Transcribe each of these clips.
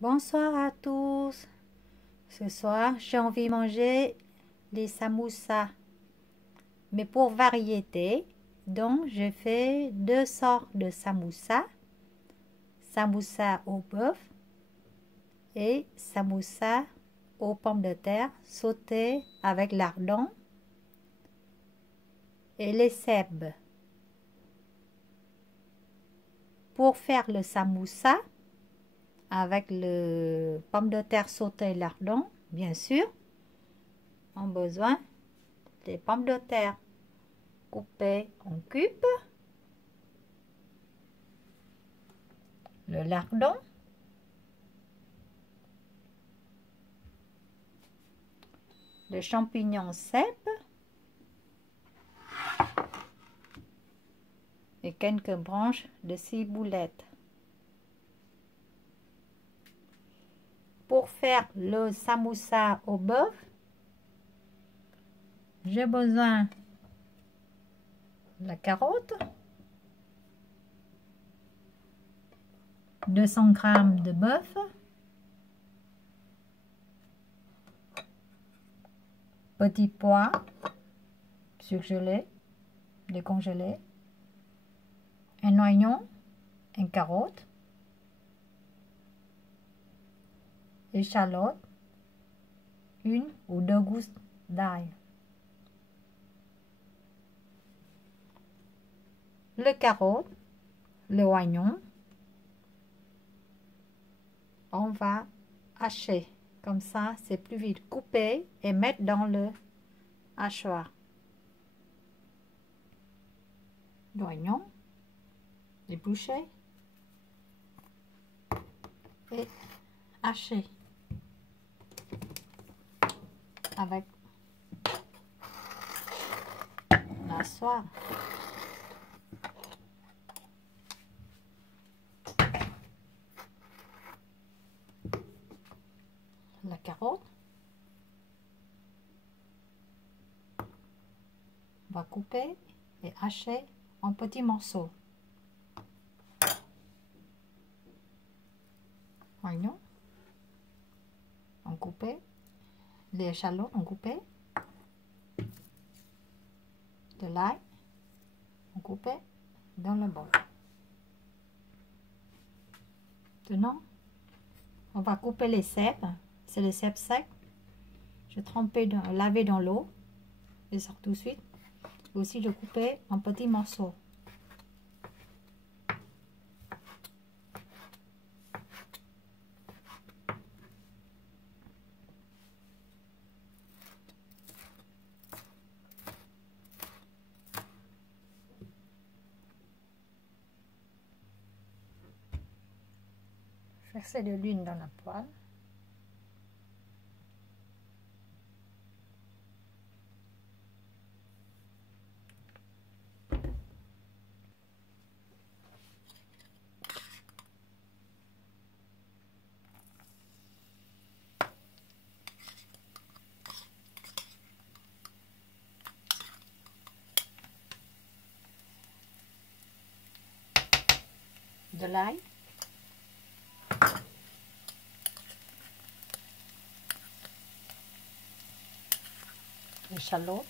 Bonsoir à tous. Ce soir, j'ai envie de manger les samoussas. Mais pour variété, donc je fais deux sortes de samoussas. Samoussas au bœuf et samoussas aux pommes de terre sautées avec lardons et les cèpes. Pour faire le samoussa, avec le pomme de terre sautée et lardons, bien sûr, on a besoin des pommes de terre coupées en cubes, le lardon, le champignon cèpe et quelques branches de ciboulette. Pour faire le samoussa au bœuf, j'ai besoin de la carotte, 200 g de bœuf, petits pois surgelés, décongelés, un oignon, une carotte, échalote, une ou deux gousses d'ail. Le carotte, le oignon, on va hacher. Comme ça, c'est plus vite. Couper et mettre dans le hachoir. L'oignon, éplucher et hacher avec la soie. La carotte, on va couper et hacher en petits morceaux. Oignon, on coupe, les échalotes on coupe, de l'ail, on coupe dans le bol. Maintenant, on va couper les cèpes. C'est les cèpes secs. Je trempais, laver dans l'eau. Je sors tout de suite. Et aussi, je coupais en petits morceaux. Verser de l'huile dans la poêle. De l'ail. L'échalote.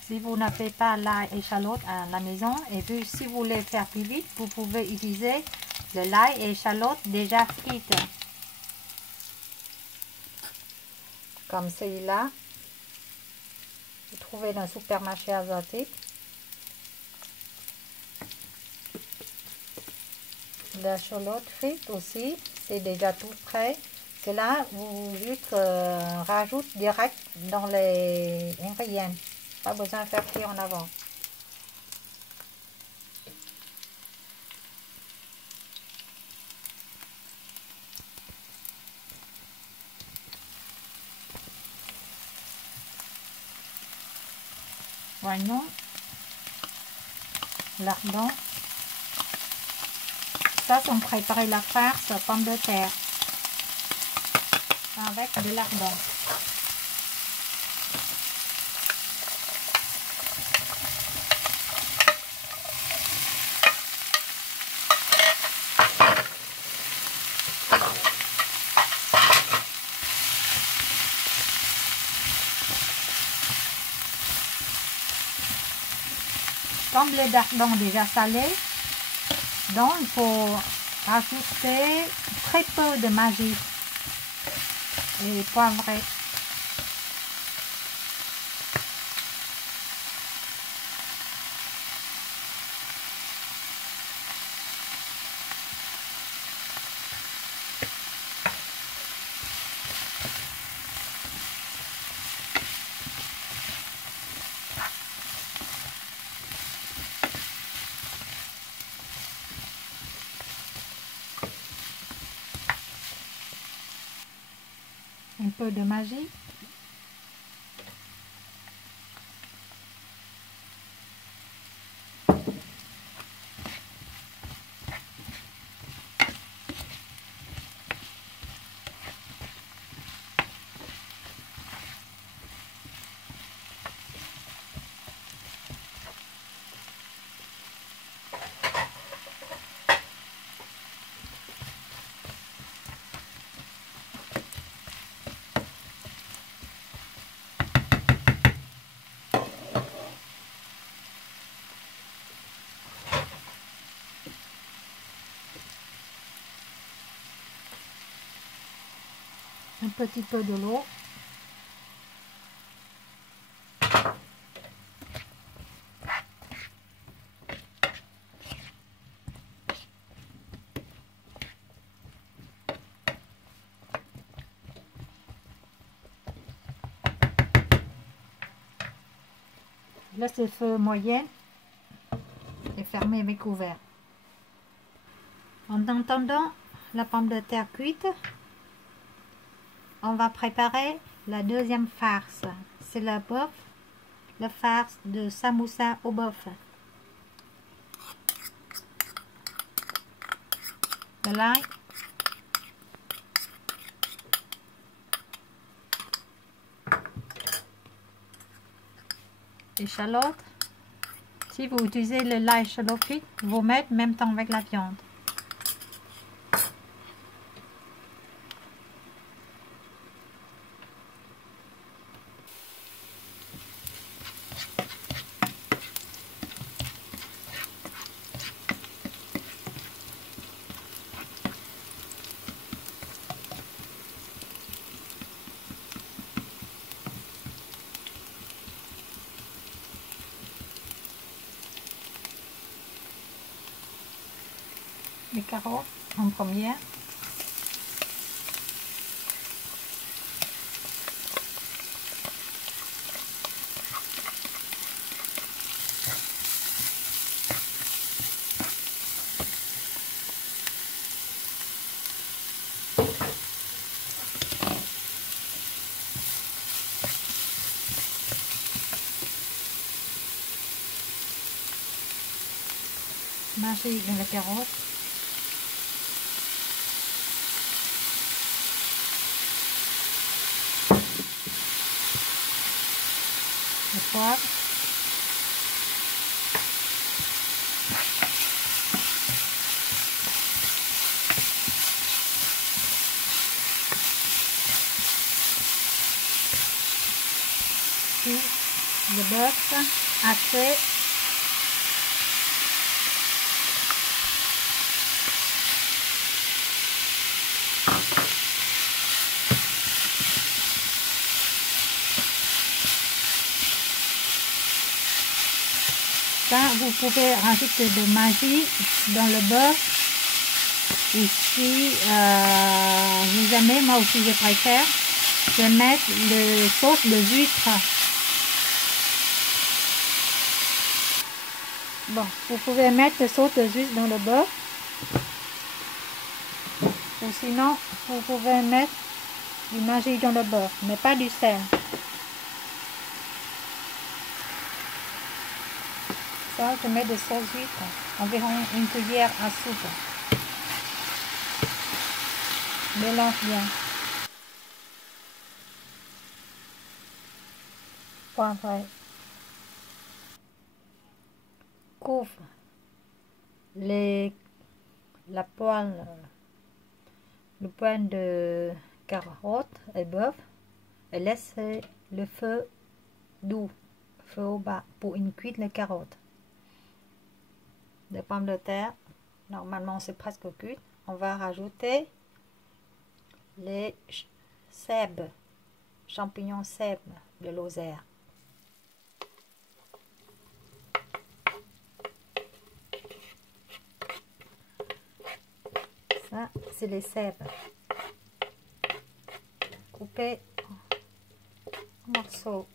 Si vous n'avez pas l'ail et échalote à la maison, et puis si vous voulez faire plus vite, vous pouvez utiliser de l'ail et échalote déjà frites. Comme celui-là. Vous trouvez dans le supermarché asiatique. La échalote frite aussi, c'est déjà tout prêt. C'est là, vous juste rajoutez direct dans les ingrédients. Pas besoin de faire cuire en avant. Oignon, lardon. Ça, on prépare la farce aux pommes de terre avec de lardon. Comme les dardons déjà salés, donc il faut rajouter très peu de magie et poivré. Un peu de magie. Un petit peu de l'eau. Laisse le feu moyen et fermer avec couvert. En attendant la pomme de terre cuite, on va préparer la deuxième farce. C'est le bœuf, la farce de samoussa au bœuf. De l'ail, échalotes. Si vous utilisez le lait échalote, vous mettez en même temps avec la viande. Les carottes en première. Mâcher dans les carottes. Le poivre. Puis le bœuf haché. Ça, vous pouvez rajouter de magie dans le beurre. Ou si vous aimez, moi aussi je préfère, je vais mettre le sauce de huître. Bon, vous pouvez mettre le sauce de huître dans le beurre. Ou sinon, vous pouvez mettre du magie dans le beurre, mais pas du sel. Ça, je mets de sauce huître, environ une cuillère à soupe. Mélange bien. Poivre. Couvre la poêle, le point de carottes et bœuf et laissez le feu doux, feu au bas pour une cuite les carottes. de pommes de terre. Normalement, c'est presque cuit. On va rajouter les cèpes, champignons cèpes de Lozère. Ça, c'est les cèpes coupés en morceaux.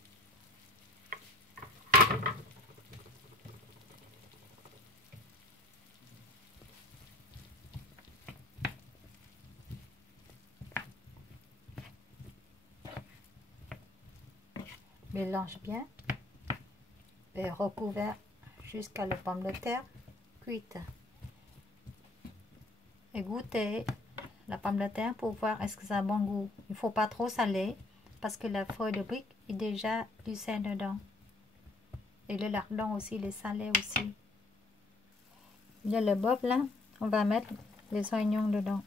Mélange bien et recouvert jusqu'à la pomme de terre cuite. Et goûter la pomme de terre pour voir est-ce que ça a bon goût. Il ne faut pas trop saler parce que la feuille de brique est déjà du sel dedans. Et le lardon aussi, il est salé aussi. Il y a le bœuf là, on va mettre les oignons dedans.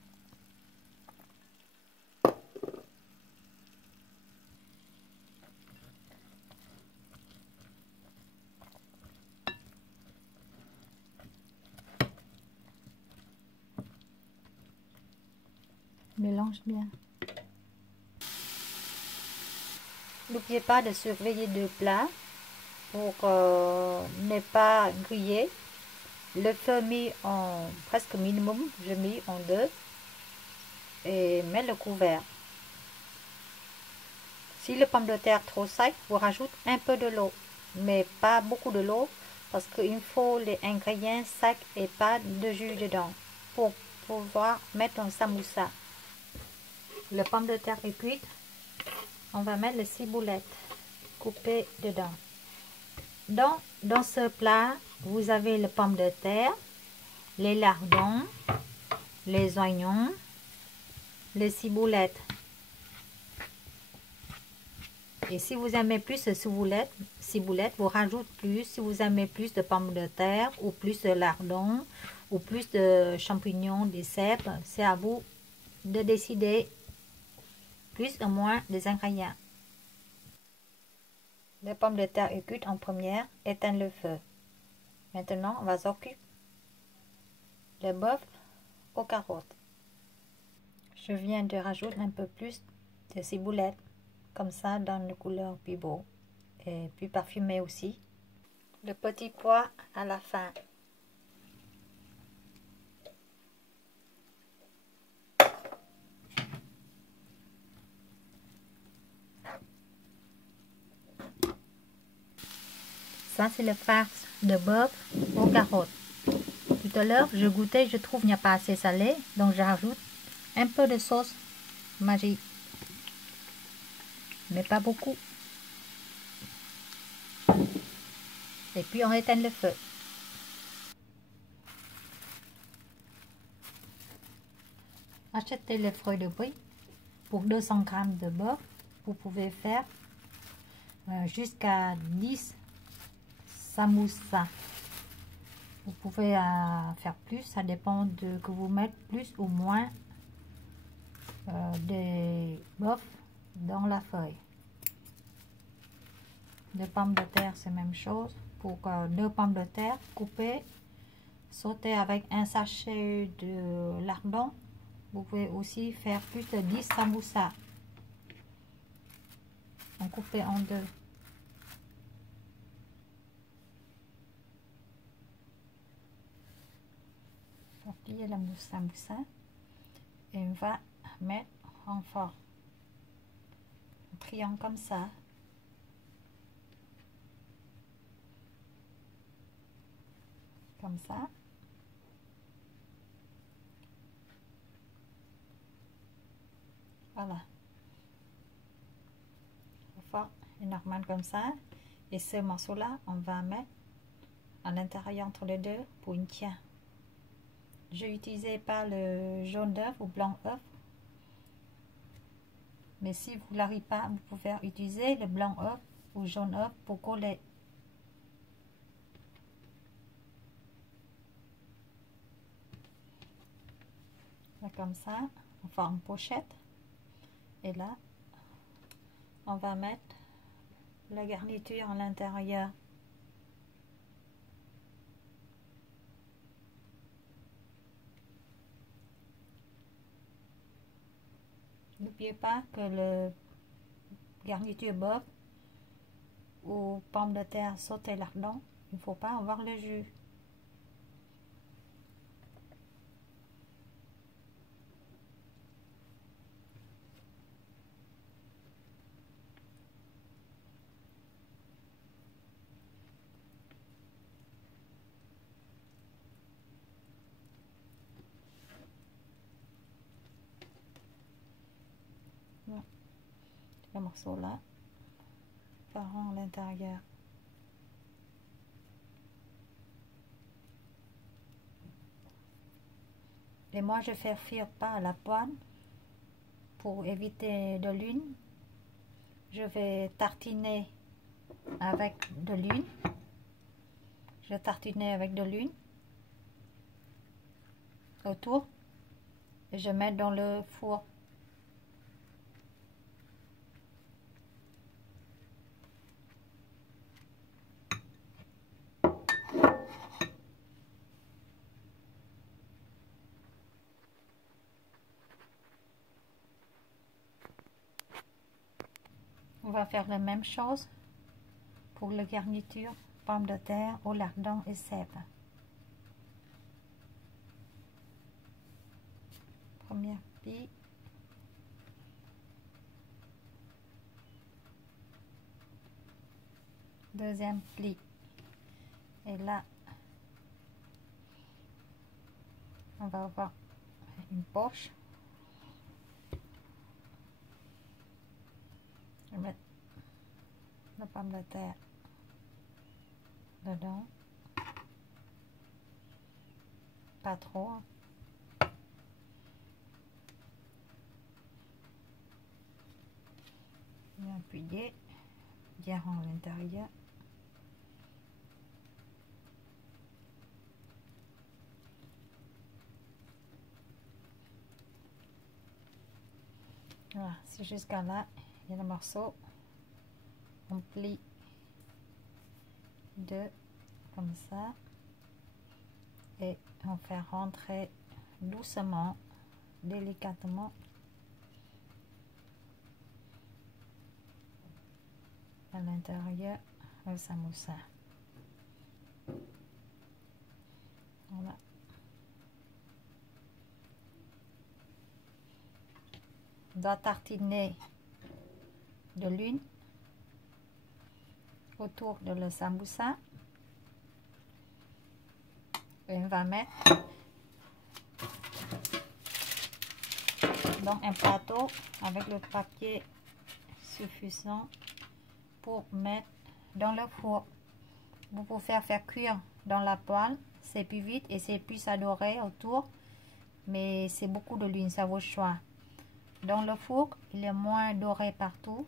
Mélange bien. N'oubliez pas de surveiller deux plats pour ne pas griller. Le feu mis en presque minimum, je mets en 2 et mets le couvert. Si le pomme de terre trop sec, vous rajoutez un peu de l'eau, mais pas beaucoup de l'eau parce qu'il faut les ingrédients secs et pas de jus dedans pour pouvoir mettre un samoussa. Le pomme de terre est cuite, on va mettre les ciboulettes coupées dedans. Dans ce plat, vous avez les pommes de terre, les lardons, les oignons, les ciboulettes. Et si vous aimez plus de ciboulette, vous rajoutez plus. Si vous aimez plus de pommes de terre ou plus de lardons ou plus de champignons, des cèpes, c'est à vous de décider plus ou moins des ingrédients. Les pommes de terre est cuite en première, éteins le feu. Maintenant, on va s'occuper le bœuf aux carottes. Je viens de rajouter un peu plus de ciboulette. Comme ça, donne une couleur plus beau et plus parfumé aussi. Le petit pois à la fin. Ça, c'est le farce de bœuf aux carottes. Tout à l'heure, je goûtais, je trouve qu'il n'y a pas assez salé, donc je rajoute un peu de sauce magique, mais pas beaucoup. Et puis on éteint le feu. Achetez les fruits de brie pour 200 g de bœuf. Vous pouvez faire jusqu'à 10 samoussas. Vous pouvez faire plus, ça dépend de que vous mettez plus ou moins des bœufs dans la feuille. Les pommes de terre, c'est la même chose. Pour 2 pommes de terre coupées, sautées avec un sachet de lardon. Vous pouvez aussi faire plus de 10 samoussas. On coupe en 2. On va plier la samoussa et on va mettre en forme. Un triangle comme ça. Comme ça. Voilà. Forme et normal comme ça. Et ce morceau-là, on va mettre à l'intérieur entre les deux pour une tien. J'ai utilisé pas le jaune d'œuf ou blanc œuf. Mais si vous n'arrivez pas, vous pouvez utiliser le blanc œuf ou jaune œuf pour coller. Là, comme ça, on forme pochette. Et là, on va mettre la garniture à l'intérieur. N'oubliez pas que le garniture bœuf ou pommes de terre sautées lardons, il ne faut pas avoir le jus. Le morceau là, par à l'intérieur. Et moi je fais cuire pas à la poêle pour éviter de l'huile. Je vais tartiner avec de l'huile. Je vais tartiner avec de l'huile autour et je mets dans le four. On va faire la même chose pour la garniture, pommes de terre au lardon et cèpes. Première pie. Deuxième pli. Et là, on va avoir une poche. Je vais mettre la pomme de terre dedans. Pas trop. Bien appuyer, bien rond à l'intérieur. Voilà, c'est jusqu'à là, il y a le morceau. On plie deux comme ça et on fait rentrer doucement, délicatement à l'intérieur le samoussa. Voilà. On doit tartiner de l'huile autour de le samoussa et on va mettre dans un plateau avec le papier suffisant pour mettre dans le four. Vous pouvez faire cuire dans la poêle, c'est plus vite et c'est plus adoré autour, mais c'est beaucoup de l'huile, ça vaut choix. Dans le four, il est moins doré partout,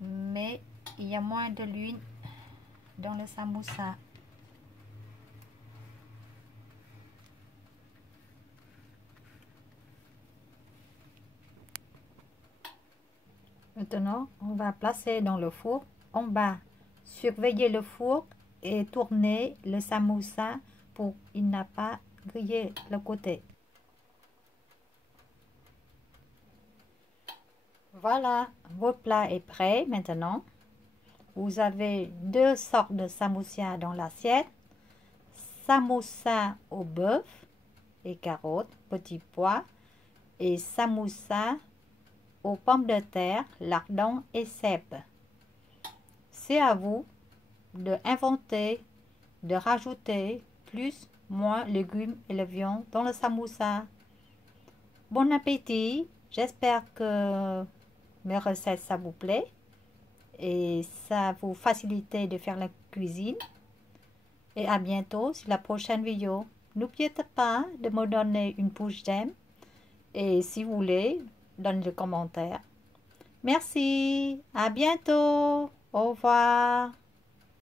mais il y a moins de l'huile dans le samoussa. Maintenant, on va placer dans le four en bas. Surveillez le four et tournez le samoussa pour qu'il n'a pas grillé le côté. Voilà, votre plat est prêt maintenant. Vous avez deux sortes de samoussa dans l'assiette. Samoussa au bœuf et carottes, petits pois, et samoussa aux pommes de terre, lardons et cèpes. C'est à vous de inventer, de rajouter plus, moins légumes et la viande dans le samoussa. Bon appétit! J'espère que mes recettes ça vous plaît et ça vous facilite de faire la cuisine. Et à bientôt sur la prochaine vidéo. N'oubliez pas de me donner une pouce j'aime et si vous voulez, donnez des commentaires. Merci, à bientôt, au revoir.